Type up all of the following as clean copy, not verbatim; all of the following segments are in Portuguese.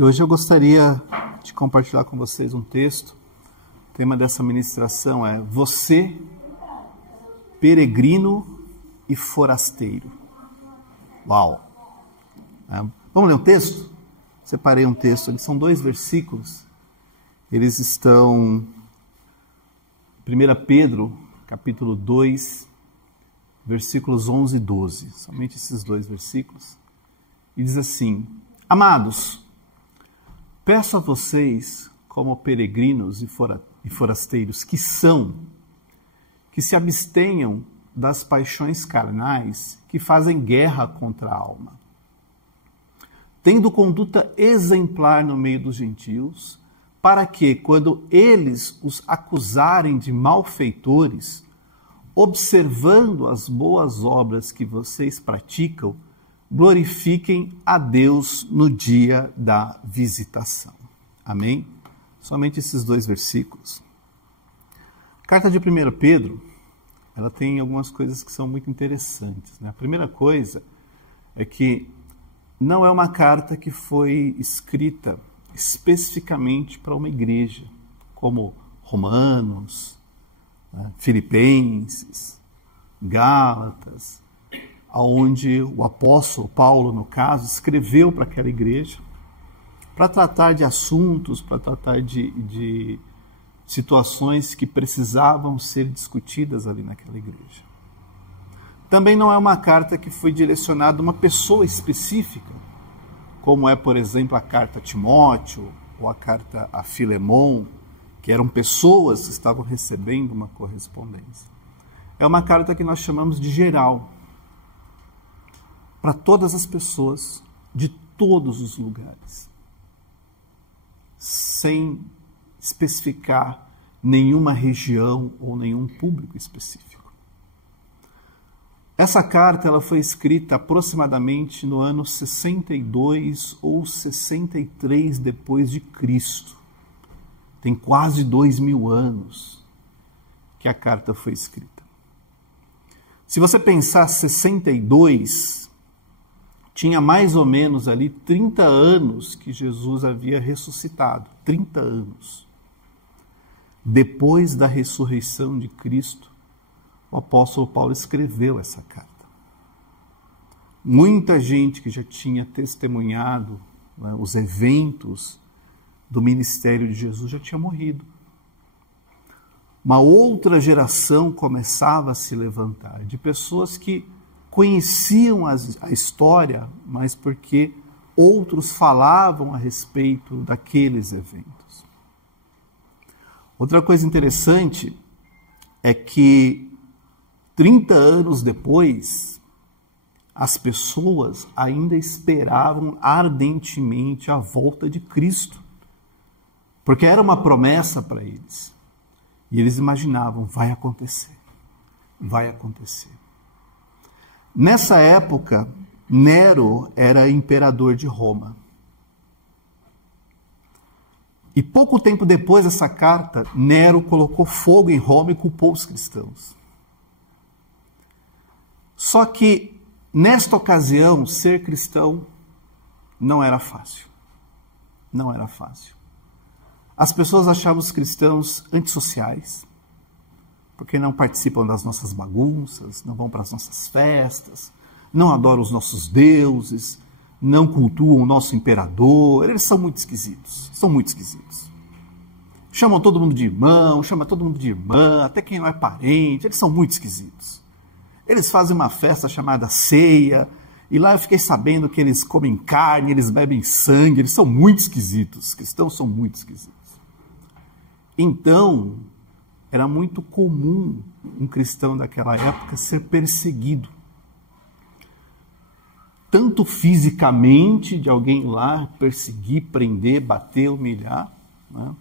E hoje eu gostaria de compartilhar com vocês um texto. O tema dessa ministração é Você, peregrino e forasteiro. Uau! Vamos ler um texto? Separei um texto, eles são 2 versículos. Eles estão em 1 Pedro, capítulo 2, versículos 11 e 12. Somente esses 2 versículos. E diz assim: Amados, peço a vocês, como peregrinos e forasteiros que são, que se abstenham das paixões carnais que fazem guerra contra a alma, tendo conduta exemplar no meio dos gentios, para que, quando eles os acusarem de malfeitores, observando as boas obras que vocês praticam, glorifiquem a Deus no dia da visitação. Amém? Somente esses 2 versículos. A carta de 1 Pedro, ela tem algumas coisas que são muito interessantes, né? A primeira coisa é que não é uma carta que foi escrita especificamente para uma igreja, como Romanos, né, Filipenses, Gálatas, onde o apóstolo Paulo, no caso, escreveu para aquela igreja para tratar de assuntos, para tratar de situações que precisavam ser discutidas ali naquela igreja. Também não é uma carta que foi direcionada a uma pessoa específica, como é, por exemplo, a carta a Timóteo ou a carta a Filemon, que eram pessoas que estavam recebendo uma correspondência. É uma carta que nós chamamos de geral, para todas as pessoas de todos os lugares, sem especificar nenhuma região ou nenhum público específico. Essa carta ela foi escrita aproximadamente no ano 62 ou 63 depois de Cristo. Tem quase 2000 anos que a carta foi escrita. Se você pensar 62, tinha mais ou menos ali 30 anos que Jesus havia ressuscitado. 30 anos. Depois da ressurreição de Cristo, o apóstolo Paulo escreveu essa carta. Muita gente que já tinha testemunhado, né, os eventos do ministério de Jesus já tinha morrido. Uma outra geração começava a se levantar, de pessoas que conheciam a história, mas porque outros falavam a respeito daqueles eventos. Outra coisa interessante é que 30 anos depois, as pessoas ainda esperavam ardentemente a volta de Cristo, porque era uma promessa para eles. E eles imaginavam, vai acontecer, vai acontecer. Nessa época, Nero era imperador de Roma. E pouco tempo depois dessa carta, Nero colocou fogo em Roma e culpou os cristãos. Só que, nesta ocasião, ser cristão não era fácil. Não era fácil. As pessoas achavam os cristãos antissociais, porque não participam das nossas bagunças, não vão para as nossas festas, não adoram os nossos deuses, não cultuam o nosso imperador. Eles são muito esquisitos, são muito esquisitos. Chamam todo mundo de irmão, chamam todo mundo de irmã, até quem não é parente, eles são muito esquisitos. Eles fazem uma festa chamada ceia, e lá eu fiquei sabendo que eles comem carne, eles bebem sangue, eles são muito esquisitos, os cristãos são muito esquisitos. Então, era muito comum um cristão daquela época ser perseguido. Tanto fisicamente, de alguém lá perseguir, prender, bater, humilhar, né?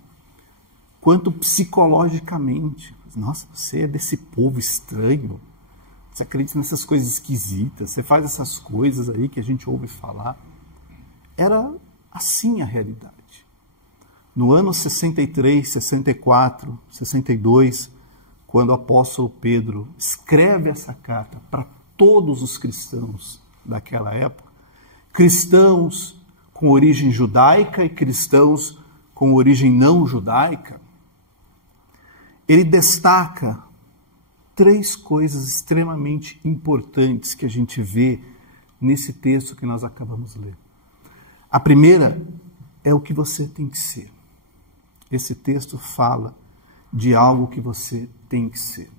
Quanto psicologicamente. Nossa, você é desse povo estranho, você acredita nessas coisas esquisitas, você faz essas coisas aí que a gente ouve falar. Era assim a realidade. No ano 63, 64, 62, quando o apóstolo Pedro escreve essa carta para todos os cristãos daquela época, cristãos com origem judaica e cristãos com origem não judaica, ele destaca 3 coisas extremamente importantes que a gente vê nesse texto que nós acabamos de ler. A primeira é o que você tem que ser. Esse texto fala de algo que você tem que ser.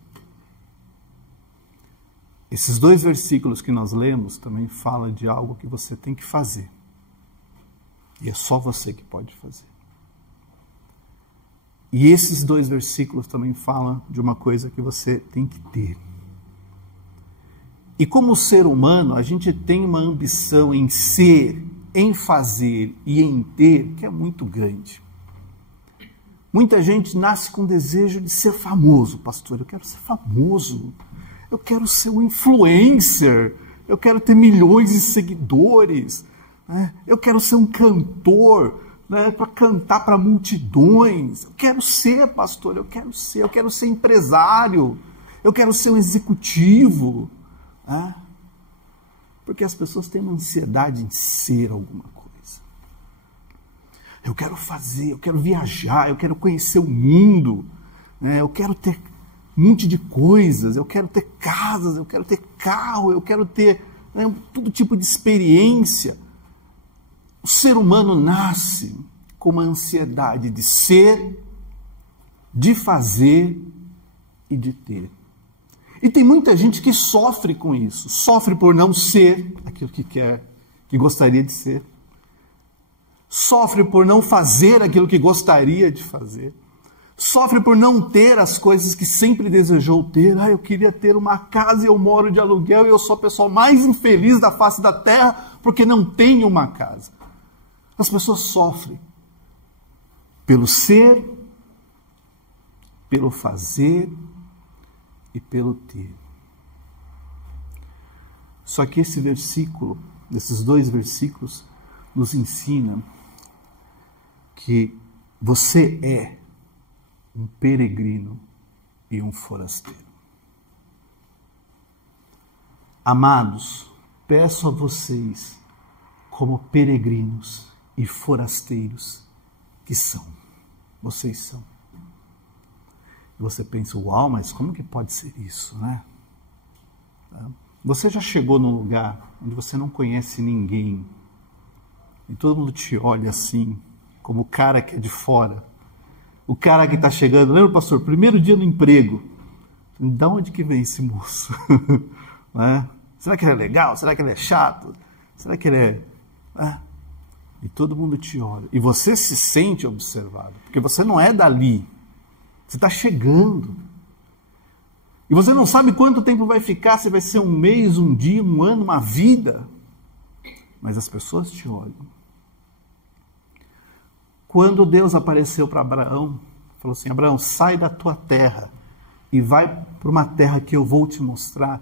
Esses 2 versículos que nós lemos também falam de algo que você tem que fazer. E é só você que pode fazer. E esses 2 versículos também falam de uma coisa que você tem que ter. E como ser humano, a gente tem uma ambição em ser, em fazer e em ter que é muito grande. Muita gente nasce com desejo de ser famoso. Pastor, eu quero ser famoso. Eu quero ser um influencer. Eu quero ter milhões de seguidores. Eu quero ser um cantor, para cantar para multidões. Eu quero ser, pastor, eu quero ser empresário. Eu quero ser um executivo. Porque as pessoas têm uma ansiedade em ser alguma coisa. Eu quero fazer, eu quero viajar, eu quero conhecer o mundo, eu quero ter um monte de coisas, eu quero ter casas, eu quero ter carro, eu quero ter todo tipo de experiência. O ser humano nasce com uma ansiedade de ser, de fazer e de ter. E tem muita gente que sofre com isso. Sofre por não ser aquilo que quer, que gostaria de ser. Sofre por não fazer aquilo que gostaria de fazer. Sofre por não ter as coisas que sempre desejou ter. Eu queria ter uma casa e eu moro de aluguel e eu sou a pessoa mais infeliz da face da terra porque não tenho uma casa. As pessoas sofrem pelo ser, pelo fazer e pelo ter. Só que esse versículo, esses 2 versículos, nos ensinam que você é um peregrino e um forasteiro. Amados, peço a vocês, como peregrinos e forasteiros que são. Vocês são. E você pensa, uau, mas como que pode ser isso, né? Você já chegou num lugar onde você não conhece ninguém e todo mundo te olha assim, como o cara que é de fora, o cara que está chegando. Lembra, pastor, primeiro dia no emprego, de onde que vem esse moço? Será que ele é legal? Será que ele é chato? Será que ele é... E todo mundo te olha. E você se sente observado. Porque você não é dali. Você está chegando. E você não sabe quanto tempo vai ficar. Se vai ser um mês, um dia, um ano, uma vida. Mas as pessoas te olham. Quando Deus apareceu para Abraão, falou assim, Abraão, sai da tua terra e vai para uma terra que eu vou te mostrar.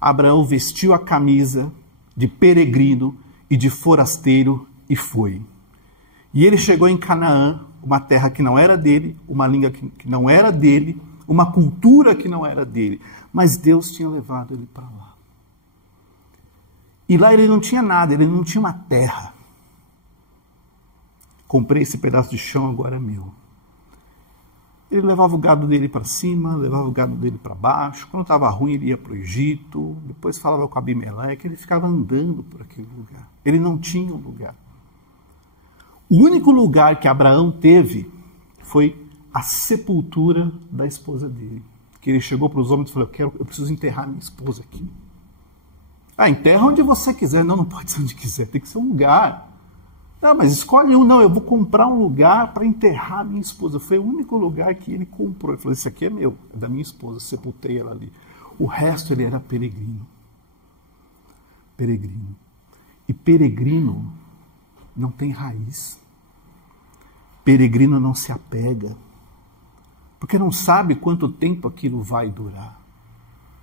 Abraão vestiu a camisa de peregrino e de forasteiro e foi. E ele chegou em Canaã, uma terra que não era dele, uma língua que não era dele, uma cultura que não era dele. Mas Deus tinha levado ele para lá. E lá ele não tinha nada, ele não tinha uma terra. Comprei esse pedaço de chão, agora é meu. Ele levava o gado dele para cima, levava o gado dele para baixo. Quando estava ruim, ele ia para o Egito. Depois falava com Abimeleque, ele ficava andando por aquele lugar. Ele não tinha um lugar. O único lugar que Abraão teve foi a sepultura da esposa dele. Que ele chegou para os homens e falou, eu preciso enterrar minha esposa aqui. Enterra onde você quiser. Não pode ser onde quiser, tem que ser um lugar. Não, mas escolhe um. Não, eu vou comprar um lugar para enterrar minha esposa. Foi o único lugar que ele comprou. Ele falou, esse aqui é meu, é da minha esposa, sepultei ela ali. O resto ele era peregrino. Peregrino. E peregrino não tem raiz. Peregrino não se apega. Porque não sabe quanto tempo aquilo vai durar.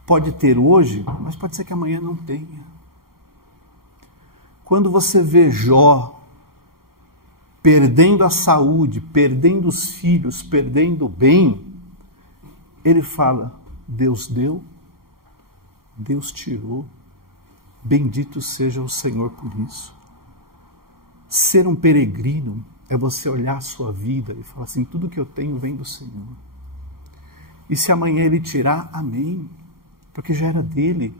Pode ter hoje, mas pode ser que amanhã não tenha. Quando você vê Jó perdendo a saúde, perdendo os filhos, perdendo o bem, ele fala, Deus deu, Deus tirou, bendito seja o Senhor por isso. Ser um peregrino é você olhar a sua vida e falar assim, tudo que eu tenho vem do Senhor. E se amanhã Ele tirar, amém, porque já era dele.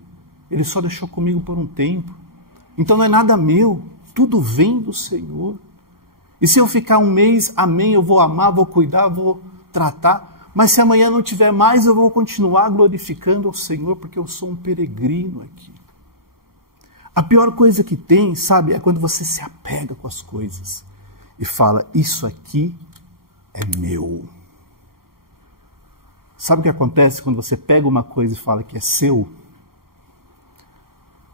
Ele só deixou comigo por um tempo. Então não é nada meu, tudo vem do Senhor. E se eu ficar um mês, amém, eu vou amar, vou cuidar, vou tratar. Mas se amanhã não tiver mais, eu vou continuar glorificando ao Senhor, porque eu sou um peregrino aqui. A pior coisa que tem, sabe, é quando você se apega com as coisas e fala, isso aqui é meu. Sabe o que acontece quando você pega uma coisa e fala que é seu?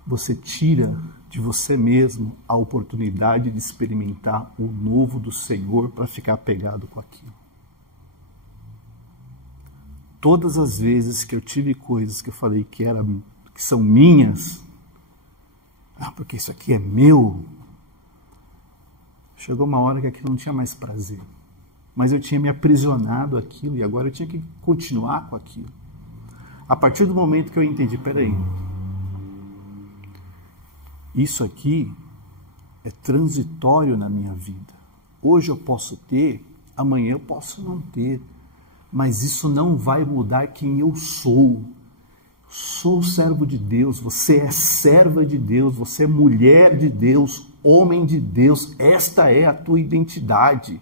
Você tira de você mesmo a oportunidade de experimentar o novo do Senhor para ficar apegado com aquilo. Todas as vezes que eu tive coisas que eu falei que são minhas, porque isso aqui é meu, chegou uma hora que aquilo não tinha mais prazer. Mas eu tinha me aprisionado àquilo e agora eu tinha que continuar com aquilo. A partir do momento que eu entendi, peraí, isso aqui é transitório na minha vida. Hoje eu posso ter, amanhã eu posso não ter, mas isso não vai mudar quem eu sou. Sou servo de Deus, você é serva de Deus, você é mulher de Deus, homem de Deus, esta é a tua identidade.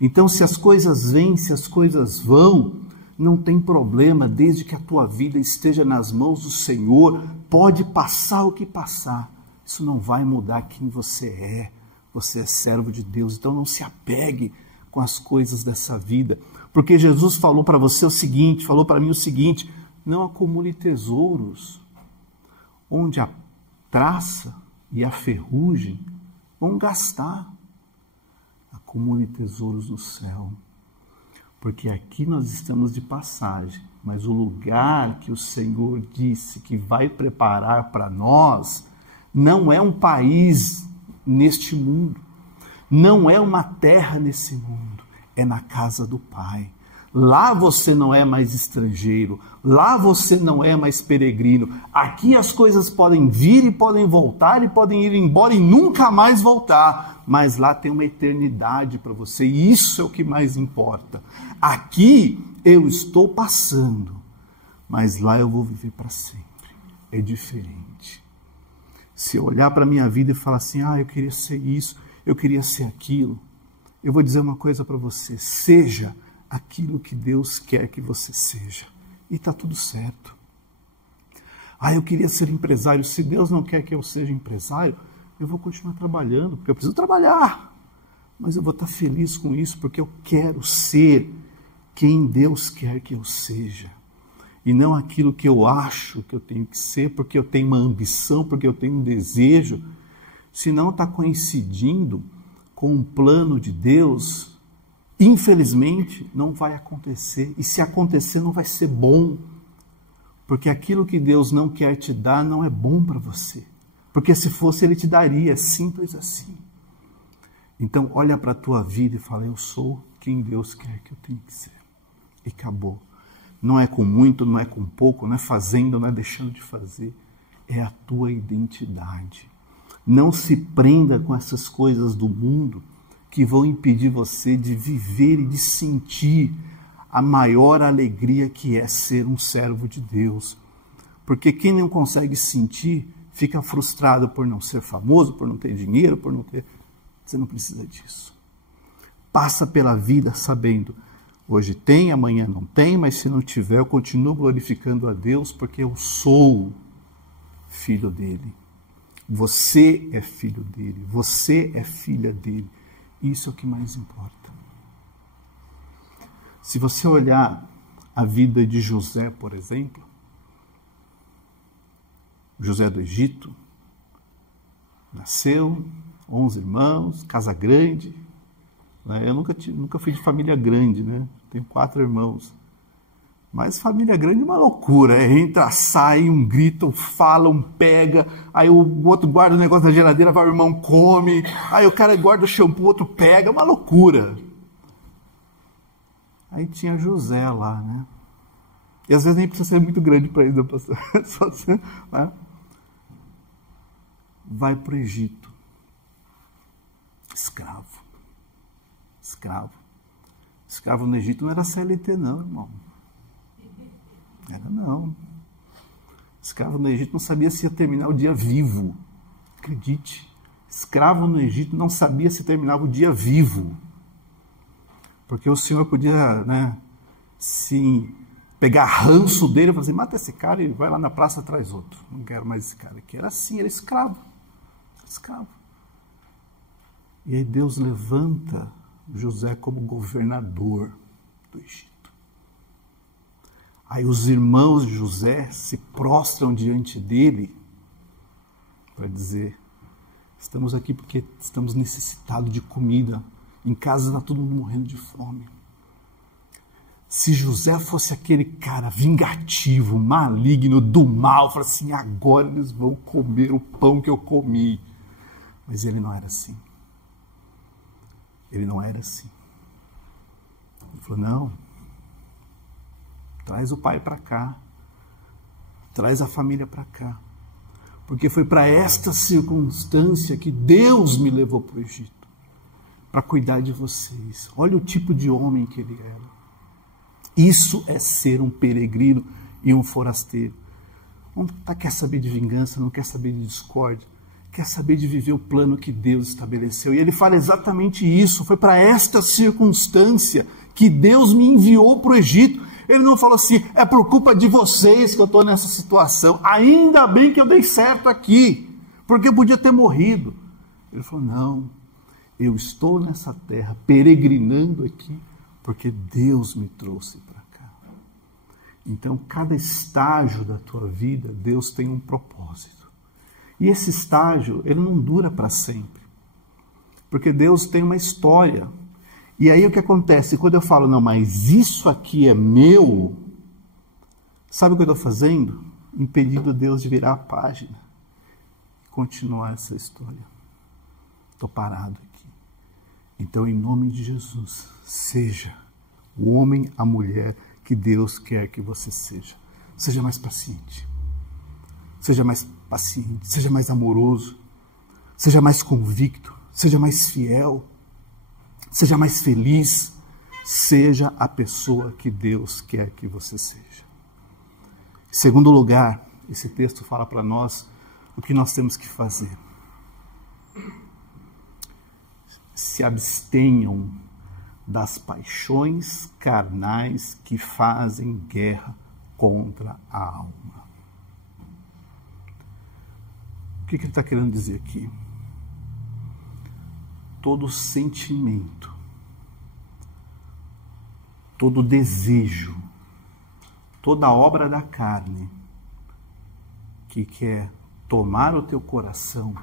Então, se as coisas vêm, se as coisas vão, não tem problema, desde que a tua vida esteja nas mãos do Senhor, pode passar o que passar, isso não vai mudar quem você é servo de Deus, então não se apegue com as coisas dessa vida, porque Jesus falou para você o seguinte, falou para mim o seguinte, não acumule tesouros, onde a traça e a ferrugem vão gastar. Acumule tesouros no céu, porque aqui nós estamos de passagem, mas o lugar que o Senhor disse que vai preparar para nós, não é um país neste mundo, não é uma terra nesse mundo, é na casa do Pai. Lá você não é mais estrangeiro, lá você não é mais peregrino. Aqui as coisas podem vir e podem voltar e podem ir embora e nunca mais voltar. Mas lá tem uma eternidade para você e isso é o que mais importa. Aqui eu estou passando, mas lá eu vou viver para sempre. É diferente. Se eu olhar para a minha vida e falar assim, eu queria ser isso, eu queria ser aquilo, eu vou dizer uma coisa para você, seja aquilo que Deus quer que você seja. E está tudo certo. Eu queria ser empresário. Se Deus não quer que eu seja empresário, eu vou continuar trabalhando, porque eu preciso trabalhar. Mas eu vou estar feliz com isso, porque eu quero ser quem Deus quer que eu seja. E não aquilo que eu acho que eu tenho que ser, porque eu tenho uma ambição, porque eu tenho um desejo. Se não está coincidindo com um plano de Deus, infelizmente, não vai acontecer. E se acontecer, não vai ser bom. Porque aquilo que Deus não quer te dar, não é bom para você. Porque se fosse, Ele te daria. É simples assim. Então, olha para a tua vida e fala, eu sou quem Deus quer que eu tenha que ser. E acabou. Não é com muito, não é com pouco, não é fazendo, não é deixando de fazer. É a tua identidade. Não se prenda com essas coisas do mundo, que vão impedir você de viver e de sentir a maior alegria que é ser um servo de Deus. Porque quem não consegue sentir, fica frustrado por não ser famoso, por não ter dinheiro, por não ter... Você não precisa disso. Passa pela vida sabendo, hoje tem, amanhã não tem, mas se não tiver, eu continuo glorificando a Deus, porque eu sou filho dele. Você é filho dele, você é filha dele. Isso é o que mais importa. Se você olhar a vida de José, por exemplo, José do Egito, nasceu, 11 irmãos, casa grande. Eu nunca fui de família grande, né? Tenho 4 irmãos. Mas família grande é uma loucura. Entra, sai, um grita, um fala, um pega. Aí o outro guarda o negócio na geladeira, vai o irmão come. Aí o cara guarda o shampoo, o outro pega. É uma loucura. Aí tinha José lá, né? E às vezes nem precisa ser muito grande para isso, pastor. Só ser, né? Vai para o Egito. escravo. Escravo. Escravo no Egito não era CLT não, irmão. Era não. Escravo no Egito não sabia se ia terminar o dia vivo. Acredite. Escravo no Egito não sabia se terminava o dia vivo. Porque o Senhor podia, sim, pegar ranço dele e falar assim, mata esse cara e vai lá na praça e traz outro. Não quero mais esse cara aqui. Era assim, era escravo. Escravo. E aí Deus levanta José como governador do Egito. Aí os irmãos de José se prostram diante dele para dizer, estamos aqui porque estamos necessitados de comida. Em casa está todo mundo morrendo de fome. Se José fosse aquele cara vingativo, maligno, do mal, fala assim, agora eles vão comer o pão que eu comi. Mas ele não era assim. Ele não era assim. Ele falou, não, traz o pai para cá, traz a família para cá. Porque foi para esta circunstância que Deus me levou para o Egito, para cuidar de vocês. Olha o tipo de homem que ele era. Isso é ser um peregrino e um forasteiro. Não quer saber de vingança, não quer saber de discórdia, quer saber de viver o plano que Deus estabeleceu. E ele fala exatamente isso. Foi para esta circunstância que Deus me enviou para o Egito. Ele não falou assim, é por culpa de vocês que eu estou nessa situação. Ainda bem que eu dei certo aqui, porque eu podia ter morrido. Ele falou, não, eu estou nessa terra, peregrinando aqui, porque Deus me trouxe para cá. Então, cada estágio da tua vida, Deus tem um propósito. E esse estágio, ele não dura para sempre. Porque Deus tem uma história. E aí o que acontece? Quando eu falo, não, mas isso aqui é meu, sabe o que eu estou fazendo? Impedindo Deus de virar a página e continuar essa história. Estou parado aqui. Então, em nome de Jesus, seja o homem, a mulher que Deus quer que você seja. Seja mais paciente. Seja mais paciente, seja mais amoroso, seja mais convicto, seja mais fiel, seja mais feliz, seja a pessoa que Deus quer que você seja. Em segundo lugar, esse texto fala para nós o que nós temos que fazer. Se abstenham das paixões carnais que fazem guerra contra a alma. O que ele está querendo dizer aqui? Todo sentimento, todo desejo, toda obra da carne que quer tomar o teu coração,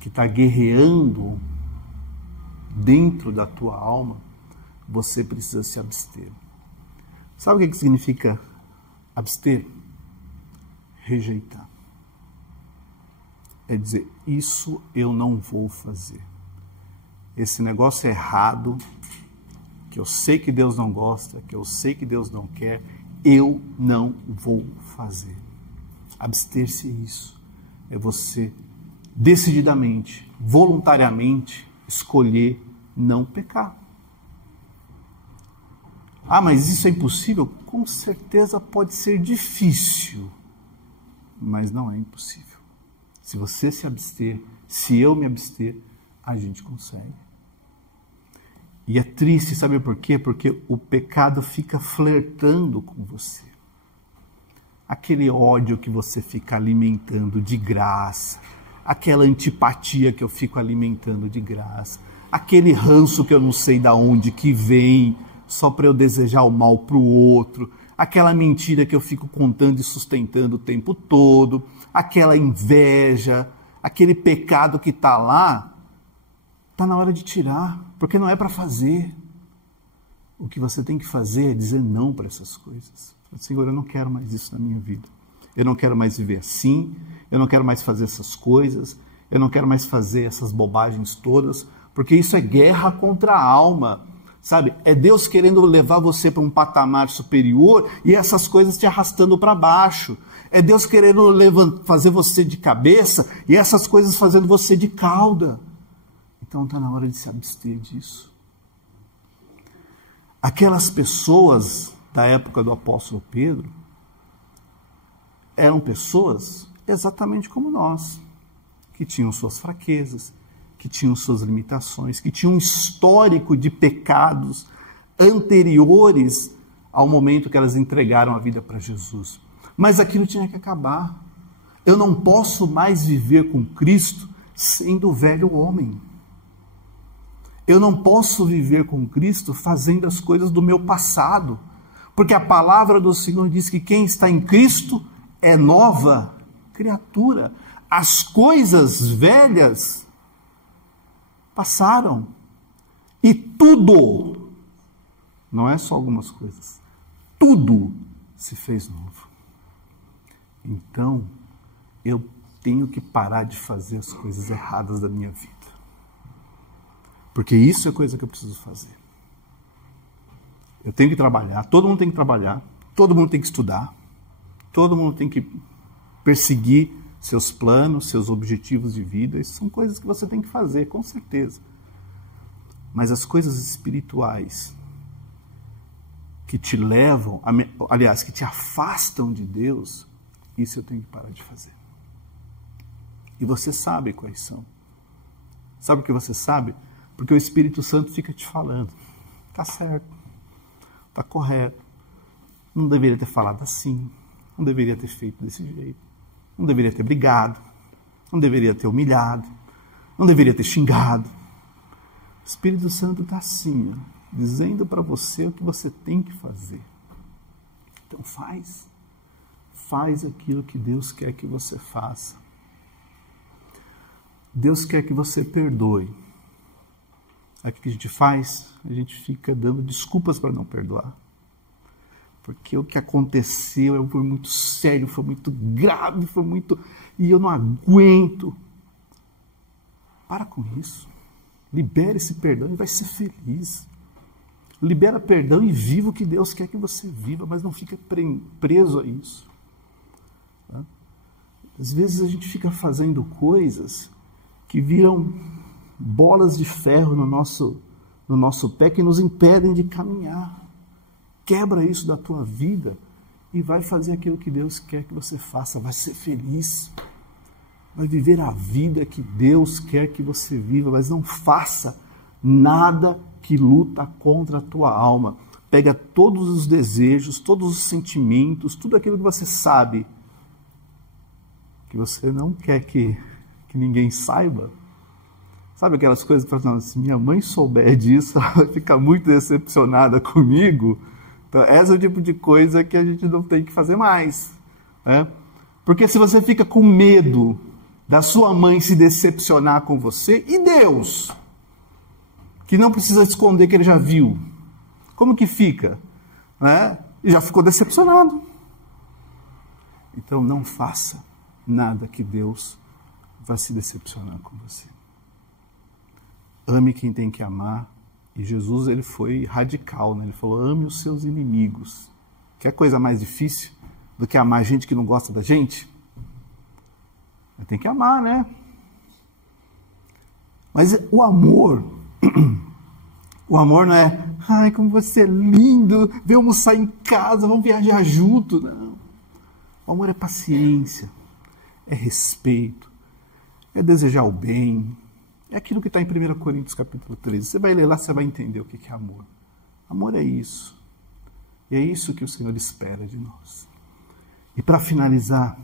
que está guerreando dentro da tua alma, você precisa se abster. Sabe o que significa abster? Rejeitar. É dizer, isso eu não vou fazer. Esse negócio é errado, que eu sei que Deus não gosta, que eu sei que Deus não quer, eu não vou fazer. Abster-se é isso. É você decididamente, voluntariamente, escolher não pecar. Ah, mas isso é impossível? Com certeza pode ser difícil, mas não é impossível. Se você se abster, se eu me abster, a gente consegue. E é triste, sabe por quê? Porque o pecado fica flertando com você. Aquele ódio que você fica alimentando de graça, aquela antipatia que eu fico alimentando de graça, aquele ranço que eu não sei de onde que vem, só para eu desejar o mal para o outro, aquela mentira que eu fico contando e sustentando o tempo todo, aquela inveja, aquele pecado que está lá, está na hora de tirar, porque não é para fazer. O que você tem que fazer é dizer não para essas coisas. Senhor, eu não quero mais isso na minha vida. Eu não quero mais viver assim, eu não quero mais fazer essas coisas, eu não quero mais fazer essas bobagens todas, porque isso é guerra contra a alma. Sabe, é Deus querendo levar você para um patamar superior e essas coisas te arrastando para baixo. É Deus querendo fazer você de cabeça e essas coisas fazendo você de cauda. Então está na hora de se abster disso. Aquelas pessoas da época do apóstolo Pedro eram pessoas exatamente como nós, que tinham suas fraquezas, que tinham suas limitações, que tinham um histórico de pecados anteriores ao momento que elas entregaram a vida para Jesus. Mas aquilo tinha que acabar. Eu não posso mais viver com Cristo sendo o velho homem. Eu não posso viver com Cristo fazendo as coisas do meu passado, porque a palavra do Senhor diz que quem está em Cristo é nova criatura. As coisas velhas passaram e tudo, não é só algumas coisas, tudo se fez novo. Então, eu tenho que parar de fazer as coisas erradas da minha vida. Porque isso é coisa que eu preciso fazer. Eu tenho que trabalhar, todo mundo tem que trabalhar, todo mundo tem que estudar, todo mundo tem que perseguir seus planos, seus objetivos de vida. Isso são coisas que você tem que fazer, com certeza. Mas as coisas espirituais que te levam, aliás, que te afastam de Deus, isso eu tenho que parar de fazer. E você sabe quais são. Sabe o que você sabe? Porque o Espírito Santo fica te falando. Está certo, está correto. Não deveria ter falado assim, não deveria ter feito desse jeito, não deveria ter brigado, não deveria ter humilhado, não deveria ter xingado. O Espírito Santo está assim, ó, dizendo para você o que você tem que fazer. Então faz aquilo que Deus quer que você faça. Deus quer que você perdoe. O que a gente faz? A gente fica dando desculpas para não perdoar. Porque o que aconteceu foi muito sério, foi muito grave, e eu não aguento. Para com isso. Libere esse perdão e vai ser feliz. Libera perdão e viva o que Deus quer que você viva, mas não fica preso a isso. Tá? Às vezes a gente fica fazendo coisas que viram bolas de ferro no nosso pé que nos impedem de caminhar. Quebra isso da tua vida e vai fazer aquilo que Deus quer que você faça. Vai ser feliz. Vai viver a vida que Deus quer que você viva, mas não faça nada que luta contra a tua alma. Pega todos os desejos, todos os sentimentos, tudo aquilo que você sabe, que você não quer que ninguém saiba. Sabe aquelas coisas que falam, se minha mãe souber disso, ela vai ficar muito decepcionada comigo. Então, esse é o tipo de coisa que a gente não tem que fazer mais. Né? Porque se você fica com medo da sua mãe se decepcionar com você, e Deus, que não precisa esconder que ele já viu, como que fica? Né? E já ficou decepcionado. Então não faça nada que Deus vai se decepcionar com você. Ame quem tem que amar. E Jesus, ele foi radical, né? Ele falou, ame os seus inimigos. Quer coisa mais difícil do que amar gente que não gosta da gente? Tem que amar, né? Mas o amor não é, ai, como você é lindo, vem almoçar em casa, vamos viajar junto. Não. O amor é paciência, é respeito, é desejar o bem. É aquilo que está em 1 Coríntios capítulo 13. Você vai ler lá, você vai entender o que é amor. Amor é isso. E é isso que o Senhor espera de nós. E para finalizar,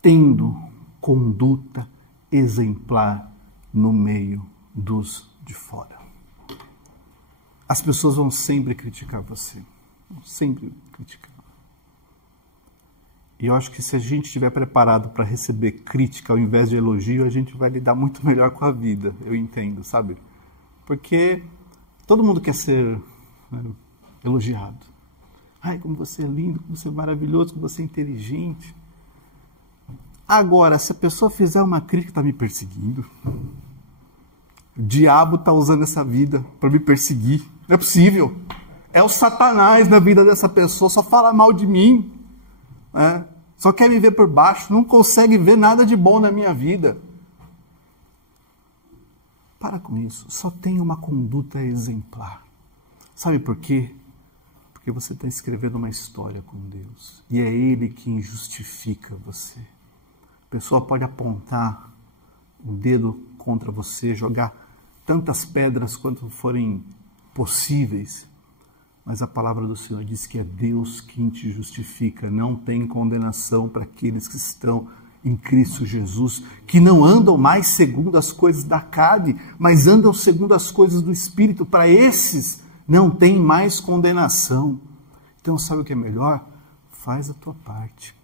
tendo conduta exemplar no meio dos de fora. As pessoas vão sempre criticar você. Vão sempre criticar. E eu acho que se a gente estiver preparado para receber crítica ao invés de elogio, a gente vai lidar muito melhor com a vida, eu entendo, sabe? Porque todo mundo quer ser, né, elogiado. Ai, como você é lindo, como você é maravilhoso, como você é inteligente. Agora, se a pessoa fizer uma crítica, está me perseguindo. O diabo está usando essa vida para me perseguir. Não é possível. É o Satanás na vida dessa pessoa, só fala mal de mim. Só quer me ver por baixo, não consegue ver nada de bom na minha vida. Para com isso. Só tenha uma conduta exemplar. Sabe por quê? Porque você está escrevendo uma história com Deus. E é Ele quem justifica você. A pessoa pode apontar o dedo contra você, jogar tantas pedras quanto forem possíveis. Mas a palavra do Senhor diz que é Deus quem te justifica. Não tem condenação para aqueles que estão em Cristo Jesus, que não andam mais segundo as coisas da carne, mas andam segundo as coisas do Espírito. Para esses não tem mais condenação. Então sabe o que é melhor? Faz a tua parte.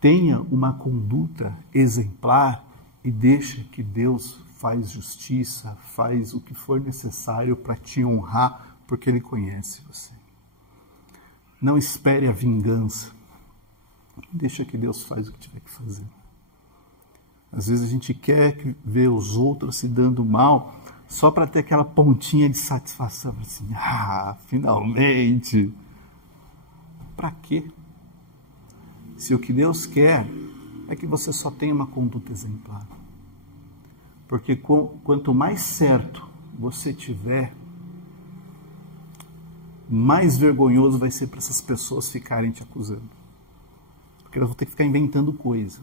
Tenha uma conduta exemplar e deixa que Deus faz justiça, faz o que for necessário para te honrar, porque Ele conhece você. Não espere a vingança. Deixa que Deus faz o que tiver que fazer. Às vezes a gente quer ver os outros se dando mal só para ter aquela pontinha de satisfação. Assim, finalmente! Para quê? Se o que Deus quer é que você só tenha uma conduta exemplar. Porque quanto mais certo você tiver, mais vergonhoso vai ser para essas pessoas ficarem te acusando. Porque elas vão ter que ficar inventando coisa.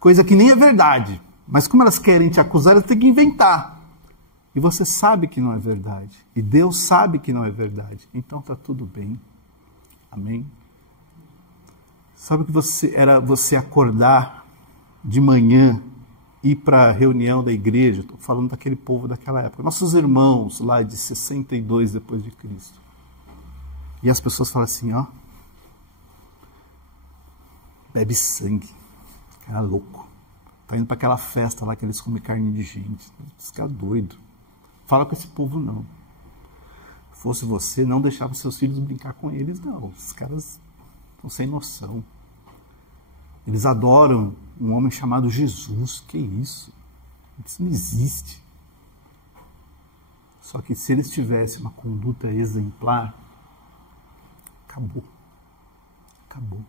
Coisa que nem é verdade. Mas como elas querem te acusar, elas têm que inventar. E você sabe que não é verdade. E Deus sabe que não é verdade. Então está tudo bem. Amém? Sabe o que era você acordar de manhã, ir para a reunião da igreja? Estou falando daquele povo daquela época. Nossos irmãos lá de 62 depois de Cristo. E as pessoas falam assim, bebe sangue. Era louco. Está indo para aquela festa lá que eles comem carne de gente. Esse cara é doido. Fala com esse povo não. Se fosse você, não deixava seus filhos brincar com eles, não. Esses caras estão sem noção. Eles adoram um homem chamado Jesus. Que isso? Isso não existe. Só que se eles tivessem uma conduta exemplar, acabou. Acabou.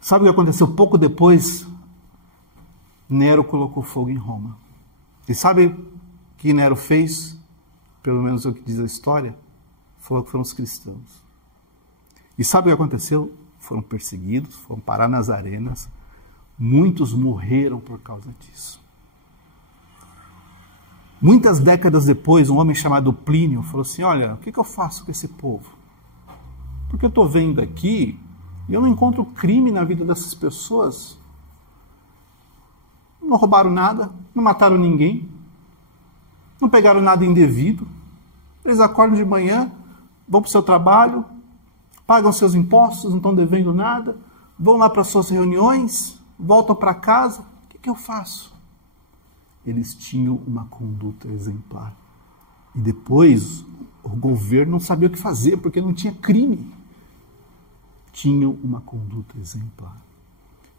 Sabe o que aconteceu? Pouco depois, Nero colocou fogo em Roma. E sabe o que Nero fez? Pelo menos é o que diz a história. Foram os cristãos. E sabe o que aconteceu? Foram perseguidos, foram parar nas arenas. Muitos morreram por causa disso. Muitas décadas depois, um homem chamado Plínio falou assim, olha, o que eu faço com esse povo? Porque eu estou vendo aqui e eu não encontro crime na vida dessas pessoas. Não roubaram nada, não mataram ninguém, não pegaram nada indevido. Eles acordam de manhã, vão para o seu trabalho, pagam seus impostos, não estão devendo nada, vão lá para suas reuniões, voltam para casa. O que eu faço? Eles tinham uma conduta exemplar. E depois, o governo não sabia o que fazer, porque não tinha crime. Tinham uma conduta exemplar.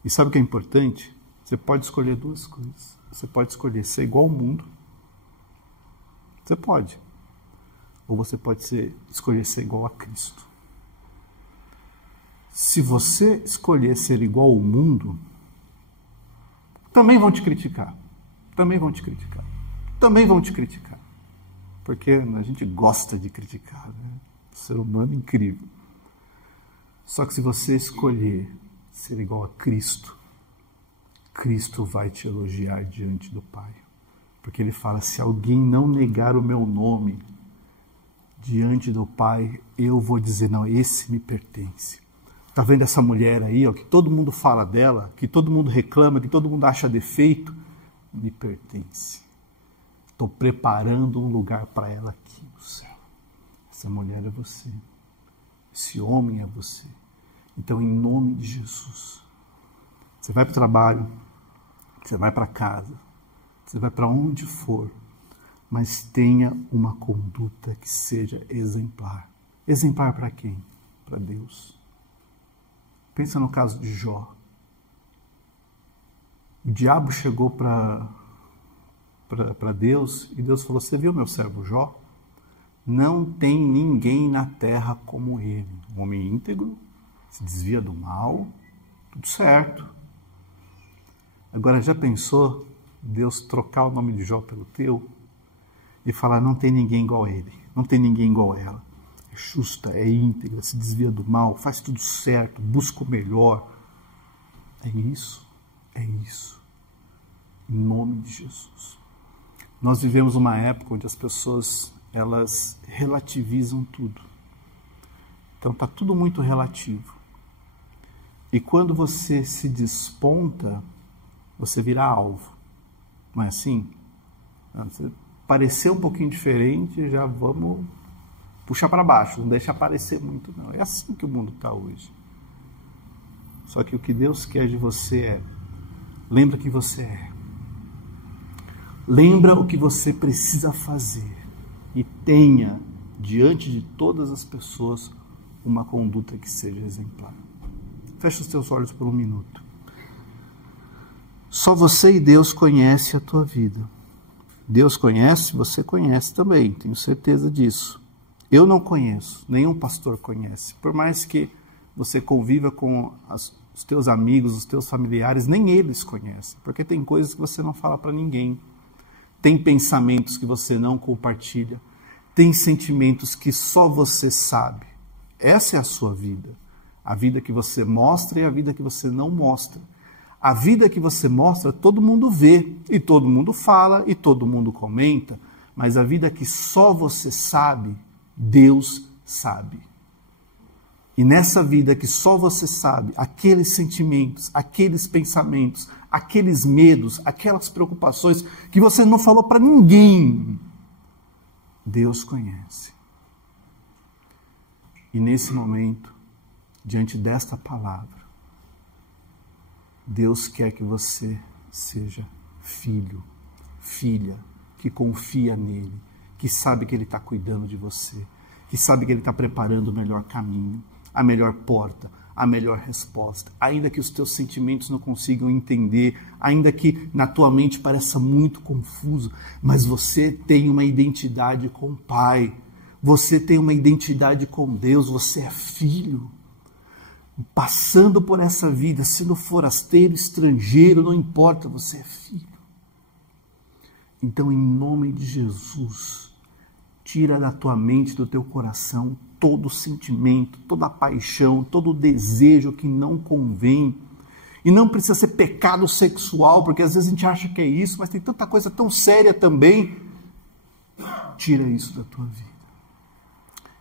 E sabe o que é importante? Você pode escolher duas coisas. Você pode escolher ser igual ao mundo. Você pode. Ou você pode escolher ser igual a Cristo. Se você escolher ser igual ao mundo, também vão te criticar. Também vão te criticar. Também vão te criticar. Porque a gente gosta de criticar, né? O ser humano é incrível. Só que se você escolher ser igual a Cristo, Cristo vai te elogiar diante do Pai. Porque Ele fala, se alguém não negar o meu nome diante do Pai, eu vou dizer, não, esse me pertence. Está vendo essa mulher aí, que todo mundo fala dela, que todo mundo reclama, que todo mundo acha defeito? Me pertence. Estou preparando um lugar para ela aqui no céu. Essa mulher é você. Esse homem é você. Então, em nome de Jesus, você vai para o trabalho, você vai para casa, você vai para onde for, mas tenha uma conduta que seja exemplar. Exemplar para quem? Para Deus. Pensa no caso de Jó. O diabo chegou para Deus e Deus falou, você viu meu servo Jó? Não tem ninguém na terra como ele. Um homem íntegro, se desvia do mal, tudo certo. Agora já pensou Deus trocar o nome de Jó pelo teu e falar, não tem ninguém igual a ele, não tem ninguém igual a ela. É justa, é íntegra, se desvia do mal, faz tudo certo, busca o melhor. É isso, é isso. Em nome de Jesus. Nós vivemos uma época onde as pessoas, elas relativizam tudo. Então está tudo muito relativo. E quando você se desponta, você vira alvo. Não é assim? Você parecer um pouquinho diferente, já vamos puxar para baixo, não deixa aparecer muito, não. É assim que o mundo está hoje. Só que o que Deus quer de você é, lembra que você é. Lembra o que você precisa fazer e tenha, diante de todas as pessoas, uma conduta que seja exemplar. Fecha os teus olhos por um minuto. Só você e Deus conhecem a tua vida. Deus conhece, você conhece também, tenho certeza disso. Eu não conheço, nenhum pastor conhece. Por mais que você conviva com os teus amigos, os teus familiares, nem eles conhecem, porque tem coisas que você não fala para ninguém. Tem pensamentos que você não compartilha. Tem sentimentos que só você sabe. Essa é a sua vida. A vida que você mostra e a vida que você não mostra. A vida que você mostra, todo mundo vê, e todo mundo fala, e todo mundo comenta, mas a vida que só você sabe, Deus sabe. E nessa vida que só você sabe, aqueles sentimentos, aqueles pensamentos, aqueles medos, aquelas preocupações que você não falou para ninguém, Deus conhece. E nesse momento, diante desta palavra, Deus quer que você seja filho, filha, que confia nele, que sabe que ele está cuidando de você, que sabe que ele está preparando o melhor caminho, a melhor porta, a melhor resposta, ainda que os teus sentimentos não consigam entender, ainda que na tua mente pareça muito confuso, mas você tem uma identidade com o Pai, você tem uma identidade com Deus, você é filho. Passando por essa vida, sendo forasteiro, estrangeiro, não importa, você é filho. Então, em nome de Jesus, tira da tua mente, do teu coração, todo sentimento, toda paixão, todo desejo que não convém. E não precisa ser pecado sexual, porque às vezes a gente acha que é isso, mas tem tanta coisa tão séria também. Tira isso da tua vida.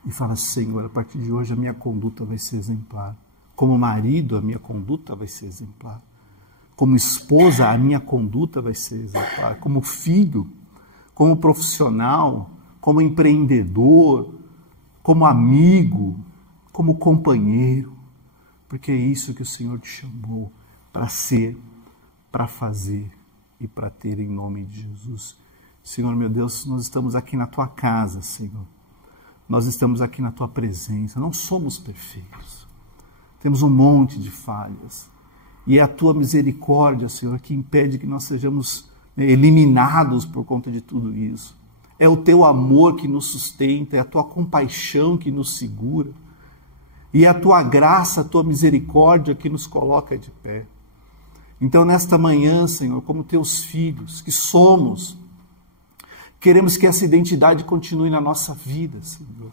E fala, Senhor, a partir de hoje a minha conduta vai ser exemplar. Como marido, a minha conduta vai ser exemplar. Como esposa, a minha conduta vai ser exemplar. Como filho, como profissional, como empreendedor, como amigo, como companheiro. Porque é isso que o Senhor te chamou para ser, para fazer e para ter em nome de Jesus. Senhor, meu Deus, nós estamos aqui na tua casa, Senhor. Nós estamos aqui na tua presença. Não somos perfeitos. Temos um monte de falhas. E é a tua misericórdia, Senhor, que impede que nós sejamos eliminados por conta de tudo isso. É o teu amor que nos sustenta, é a tua compaixão que nos segura. E é a tua graça, a tua misericórdia que nos coloca de pé. Então, nesta manhã, Senhor, como teus filhos que somos, queremos que essa identidade continue na nossa vida, Senhor.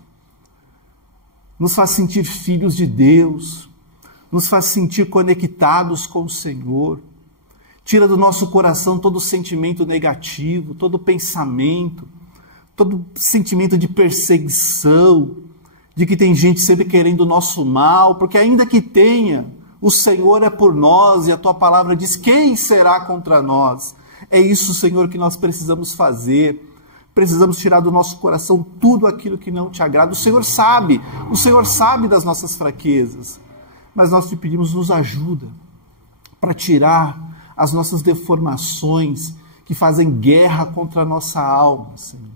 Nos faz sentir filhos de Deus, nos faz sentir conectados com o Senhor. Tira do nosso coração todo sentimento negativo, todo pensamento, todo sentimento de perseguição, de que tem gente sempre querendo o nosso mal, porque ainda que tenha, o Senhor é por nós e a tua palavra diz, quem será contra nós? É isso, Senhor, que nós precisamos fazer. Precisamos tirar do nosso coração tudo aquilo que não te agrada. O Senhor sabe das nossas fraquezas, mas nós te pedimos, nos ajuda para tirar as nossas deformações que fazem guerra contra a nossa alma, Senhor,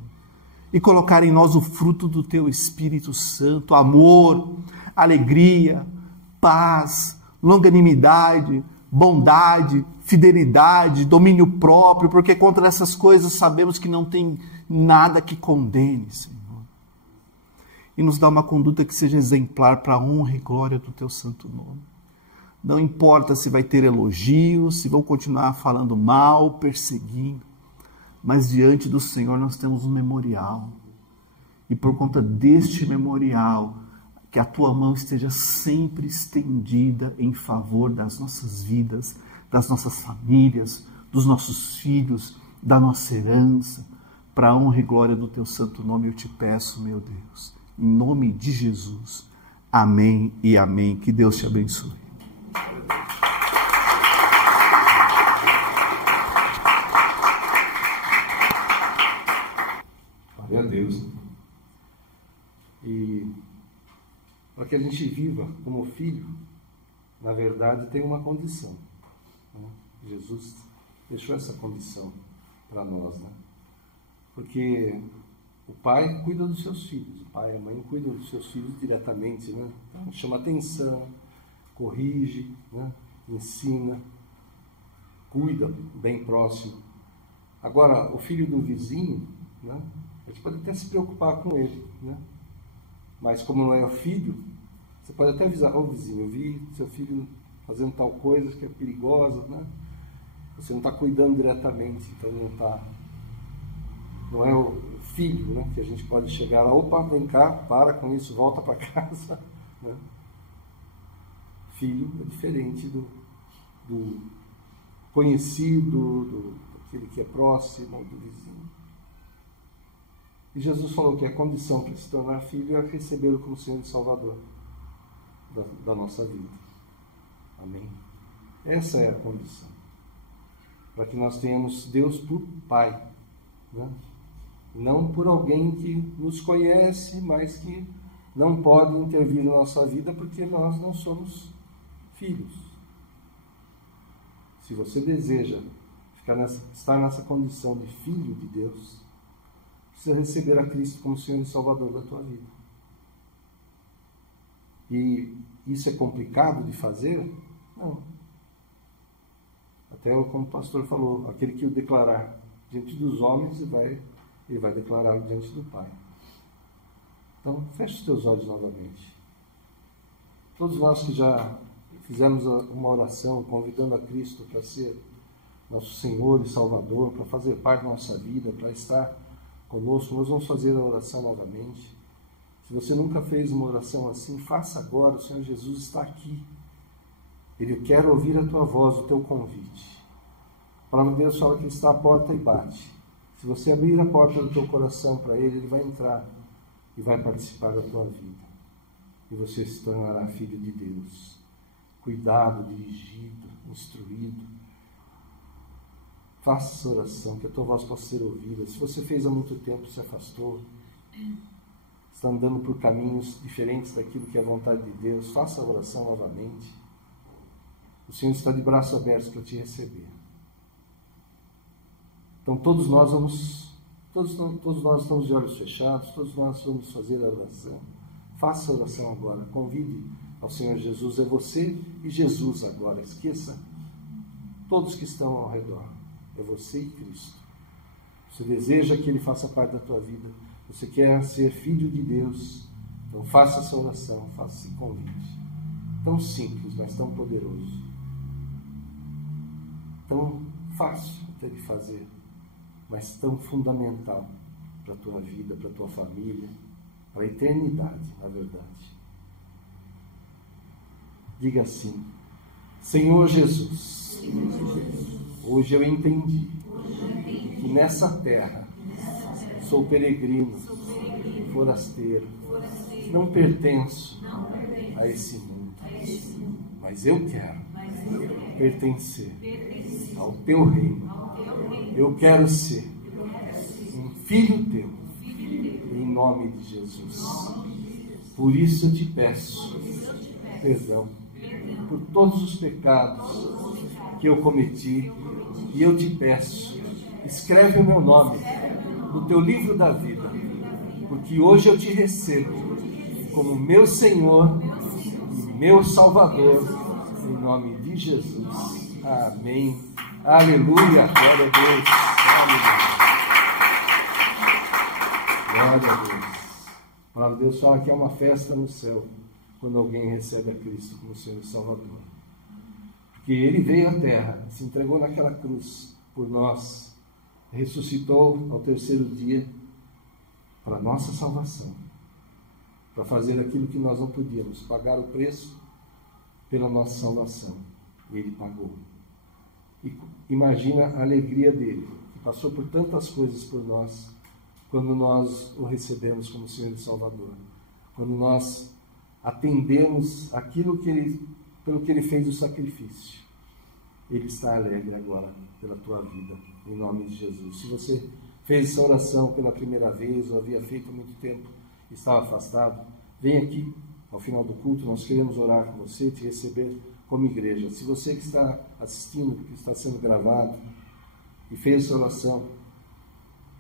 e colocar em nós o fruto do teu Espírito Santo, amor, alegria, paz, longanimidade, bondade, fidelidade, domínio próprio, porque contra essas coisas sabemos que não tem nada que condene, Senhor. E nos dá uma conduta que seja exemplar para a honra e glória do teu santo nome. Não importa se vai ter elogios, se vão continuar falando mal, perseguindo, mas diante do Senhor nós temos um memorial. E por conta deste memorial, que a tua mão esteja sempre estendida em favor das nossas vidas, das nossas famílias, dos nossos filhos, da nossa herança, para a honra e glória do teu santo nome, eu te peço, meu Deus, em nome de Jesus. Amém e amém. Que Deus te abençoe. Glória a Deus. E para que a gente viva como filho, na verdade tem uma condição, né? Jesus deixou essa condição para nós, né? Porque o pai cuida dos seus filhos, o pai e a mãe cuidam dos seus filhos diretamente, né? Então, chama atenção, corrige, né? Ensina, cuida bem próximo. Agora, o filho do vizinho, né? A gente pode até se preocupar com ele, né? Mas como não é o filho, você pode até avisar: ô vizinho, eu vi seu filho fazendo tal coisa que é perigosa, né? Você não está cuidando diretamente, então não é o filho, né? Que a gente pode chegar lá: opa, vem cá, para com isso, volta para casa, né? Filho é diferente do conhecido, daquele que é próximo, do vizinho. E Jesus falou que a condição para se tornar filho é recebê-lo como Senhor e Salvador da nossa vida. Amém? Essa é a condição. Para que nós tenhamos Deus por Pai, né? Não por alguém que nos conhece, mas que não pode intervir na nossa vida porque nós não somos filhos. Se você deseja estar nessa condição de filho de Deus, precisa receber a Cristo como Senhor e Salvador da tua vida. E isso é complicado de fazer? Não. Até como o pastor falou, aquele que o declarar diante dos homens, ele vai declarar diante do Pai. Então, feche os teus olhos novamente. Todos nós que já fizemos uma oração convidando a Cristo para ser nosso Senhor e Salvador, para fazer parte da nossa vida, para estar conosco, nós vamos fazer a oração novamente. Se você nunca fez uma oração assim, faça agora. O Senhor Jesus está aqui. Ele quer ouvir a tua voz, o teu convite. A palavra de Deus fala que Ele está à porta e bate. Se você abrir a porta do teu coração para Ele, Ele vai entrar e vai participar da tua vida. E você se tornará filho de Deus, cuidado, dirigido, instruído. Faça essa oração, que a tua voz possa ser ouvida. Se você fez há muito tempo, se afastou, está andando por caminhos diferentes daquilo que é a vontade de Deus, faça a oração novamente. O Senhor está de braços abertos para te receber. Então todos nós estamos de olhos fechados, todos nós vamos fazer a oração. Faça a oração agora, convide ao Senhor Jesus, é você e Jesus agora, esqueça todos que estão ao redor. É você e Cristo. Você deseja que Ele faça parte da tua vida. Você quer ser filho de Deus. Então faça essa oração, faça esse convite. Tão simples, mas tão poderoso. Tão fácil até de fazer, mas tão fundamental para a tua vida, para a tua família, para a eternidade, na verdade. Diga assim: Senhor Jesus, hoje eu entendi que nessa terra sou peregrino, forasteiro, não pertenço a esse mundo, mas eu quero pertencer ao teu reino. Eu quero ser um filho teu, em nome de Jesus. Por isso eu te peço perdão por todos os pecados que eu cometi, e eu te peço, escreve o meu nome no teu livro da vida, porque hoje eu te recebo como meu Senhor e meu Salvador, em nome de Jesus. Amém. Aleluia. Glória a Deus. Glória a Deus. A palavra de Deus fala que é uma festa no céu quando alguém recebe a Cristo como Senhor e Salvador. Porque Ele veio à terra, se entregou naquela cruz por nós, ressuscitou ao terceiro dia para a nossa salvação, para fazer aquilo que nós não podíamos, pagar o preço pela nossa salvação. E Ele pagou. E imagina a alegria dele, que passou por tantas coisas por nós, quando nós o recebemos como Senhor e Salvador. Quando nós atendemos aquilo pelo que Ele fez o sacrifício. Ele está alegre agora pela tua vida, em nome de Jesus. Se você fez essa oração pela primeira vez, ou havia feito há muito tempo, estava afastado, vem aqui ao final do culto, nós queremos orar com você, te receber como igreja. Se você que está assistindo, que está sendo gravado, e fez essa oração,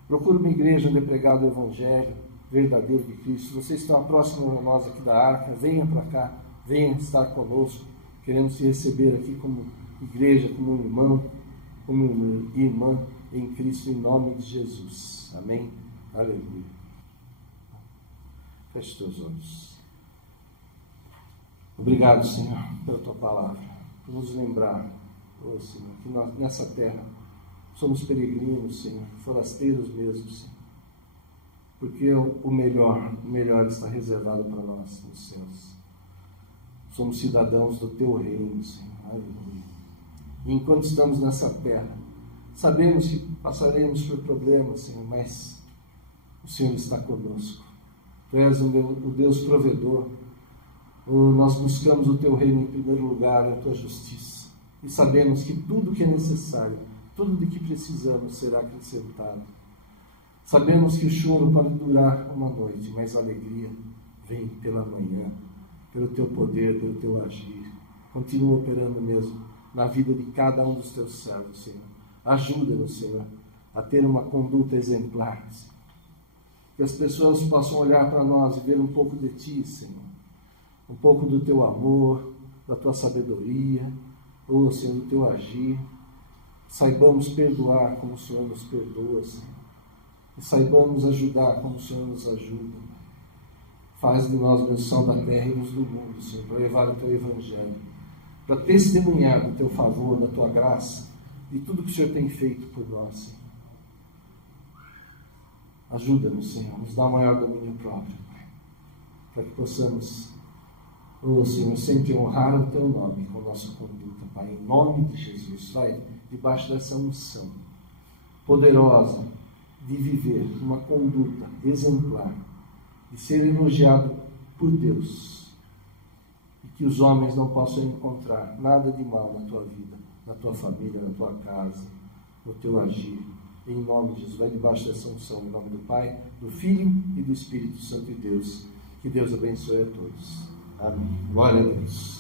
procure uma igreja onde é pregado o Evangelho verdadeiro de Cristo. Se você está próximo a nós aqui da Arca, venha para cá, venha estar conosco. Queremos te receber aqui como igreja, como um irmão, como uma irmã em Cristo, em nome de Jesus. Amém? Aleluia. Feche teus olhos. Obrigado, Senhor, pela tua palavra, por nos lembrar, oh, Senhor, que nós, nessa terra, somos peregrinos, Senhor, forasteiros mesmo, Senhor, porque o melhor está reservado para nós nos céus. Somos cidadãos do teu reino, Senhor. Aleluia. E enquanto estamos nessa terra, sabemos que passaremos por problemas, Senhor, mas o Senhor está conosco. Tu és o Deus provedor. Nós buscamos o teu reino em primeiro lugar, a tua justiça. E sabemos que tudo que é necessário, tudo de que precisamos será acrescentado. Sabemos que o choro pode durar uma noite, mas a alegria vem pela manhã, pelo teu poder, pelo teu agir. Continua operando mesmo na vida de cada um dos teus servos, Senhor. Ajuda-nos, Senhor, a ter uma conduta exemplar, Senhor. Que as pessoas possam olhar para nós e ver um pouco de Ti, Senhor. Um pouco do Teu amor, da Tua sabedoria, oh, Senhor, do Teu agir. Saibamos perdoar como o Senhor nos perdoa, Senhor. E saibamos ajudar como o Senhor nos ajuda. Faz de nós o sal da terra e luz do mundo, Senhor, para levar o Teu Evangelho, para testemunhar do Teu favor, da Tua graça, de tudo que o Senhor tem feito por nós, Senhor. Ajuda-nos, Senhor, nos dá maior domínio próprio, Pai, para que possamos, oh, Senhor, sempre honrar o Teu nome com a nossa conduta, Pai, em nome de Jesus. Vai debaixo dessa unção poderosa de viver uma conduta exemplar, de ser elogiado por Deus, e que os homens não possam encontrar nada de mal na tua vida, na tua família, na tua casa, no teu agir. Em nome de Jesus, vai debaixo dessa unção, em nome do Pai, do Filho e do Espírito Santo de Deus. Que Deus abençoe a todos. Amém. Glória a Deus.